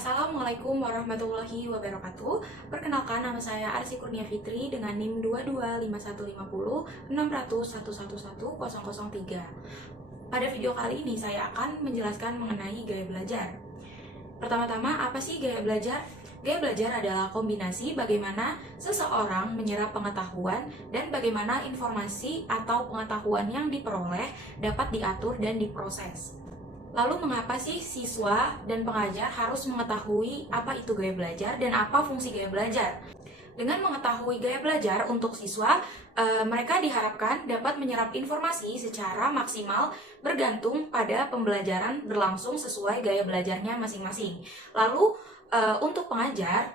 Assalamualaikum warahmatullahi wabarakatuh. Perkenalkan, nama saya Arsi Kurnia Fitri dengan NIM 225506001111003. Pada video kali ini saya akan menjelaskan mengenai gaya belajar. Pertama-tama, apa sih gaya belajar? Gaya belajar adalah kombinasi bagaimana seseorang menyerap pengetahuan dan bagaimana informasi atau pengetahuan yang diperoleh dapat diatur dan diproses. Lalu mengapa sih siswa dan pengajar harus mengetahui apa itu gaya belajar dan apa fungsi gaya belajar? Dengan mengetahui gaya belajar untuk siswa, mereka diharapkan dapat menyerap informasi secara maksimal bergantung pada pembelajaran berlangsung sesuai gaya belajarnya masing-masing. Lalu untuk pengajar,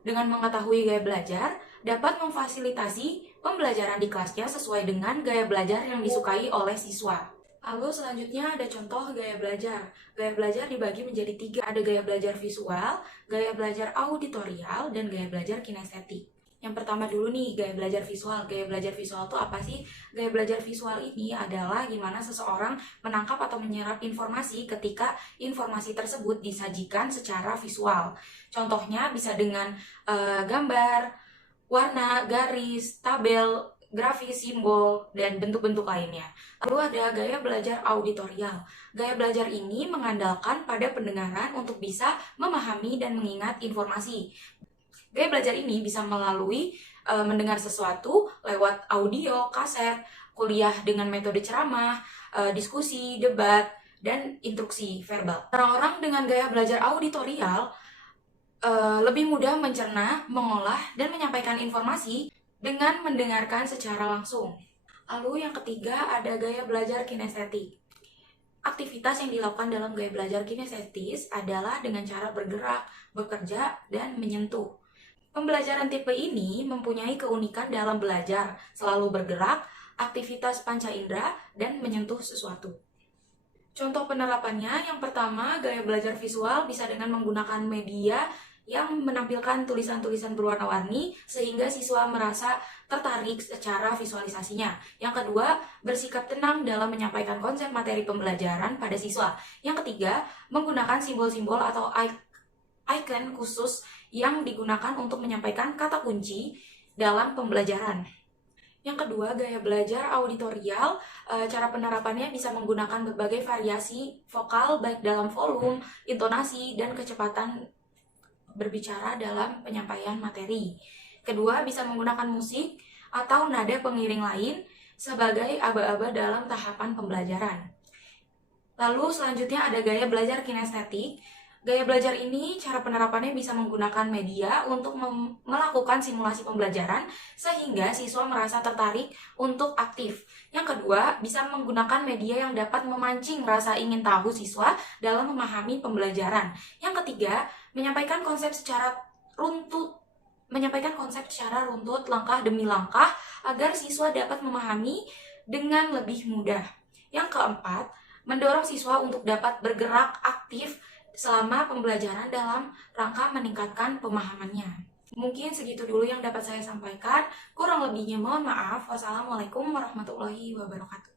dengan mengetahui gaya belajar dapat memfasilitasi pembelajaran di kelasnya sesuai dengan gaya belajar yang disukai oleh siswa. Lalu selanjutnya ada contoh gaya belajar. Gaya belajar dibagi menjadi 3. Ada gaya belajar visual, gaya belajar auditorial, dan gaya belajar kinestetik. Yang pertama dulu nih, gaya belajar visual. Gaya belajar visual itu apa sih? Gaya belajar visual ini adalah gimana seseorang menangkap atau menyerap informasi ketika informasi tersebut disajikan secara visual. Contohnya bisa dengan gambar, warna, garis, tabel, grafis, simbol, dan bentuk-bentuk lainnya. Lalu ada gaya belajar auditorial. Gaya belajar ini mengandalkan pada pendengaran untuk bisa memahami dan mengingat informasi. Gaya belajar ini bisa melalui mendengar sesuatu lewat audio, kaset, kuliah dengan metode ceramah, diskusi, debat, dan instruksi verbal. Orang-orang dengan gaya belajar auditorial lebih mudah mencerna, mengolah, dan menyampaikan informasi dengan mendengarkan secara langsung. Lalu yang ketiga ada gaya belajar kinestetik. Aktivitas yang dilakukan dalam gaya belajar kinestetis adalah dengan cara bergerak, bekerja, dan menyentuh. Pembelajaran tipe ini mempunyai keunikan dalam belajar, selalu bergerak, aktivitas panca indera, dan menyentuh sesuatu. Contoh penerapannya, yang pertama, gaya belajar visual bisa dengan menggunakan media yang menampilkan tulisan-tulisan berwarna-warni sehingga siswa merasa tertarik secara visualisasinya. Yang kedua, bersikap tenang dalam menyampaikan konsep materi pembelajaran pada siswa. Yang ketiga, menggunakan simbol-simbol atau icon khusus yang digunakan untuk menyampaikan kata kunci dalam pembelajaran. Yang kedua, gaya belajar auditorial. Cara penerapannya bisa menggunakan berbagai variasi vokal baik dalam volume, intonasi, dan kecepatan berbicara dalam penyampaian materi. Kedua, bisa menggunakan musik atau nada pengiring lain sebagai aba-aba dalam tahapan pembelajaran. Lalu selanjutnya ada gaya belajar kinestetik. Gaya belajar ini cara penerapannya bisa menggunakan media untuk melakukan simulasi pembelajaran sehingga siswa merasa tertarik untuk aktif. Yang kedua, bisa menggunakan media yang dapat memancing rasa ingin tahu siswa dalam memahami pembelajaran. Yang ketiga, menyampaikan konsep secara runtut, langkah demi langkah agar siswa dapat memahami dengan lebih mudah. Yang keempat, mendorong siswa untuk dapat bergerak aktif selama pembelajaran dalam rangka meningkatkan pemahamannya. Mungkin segitu dulu yang dapat saya sampaikan. Kurang lebihnya mohon maaf. Wassalamualaikum warahmatullahi wabarakatuh.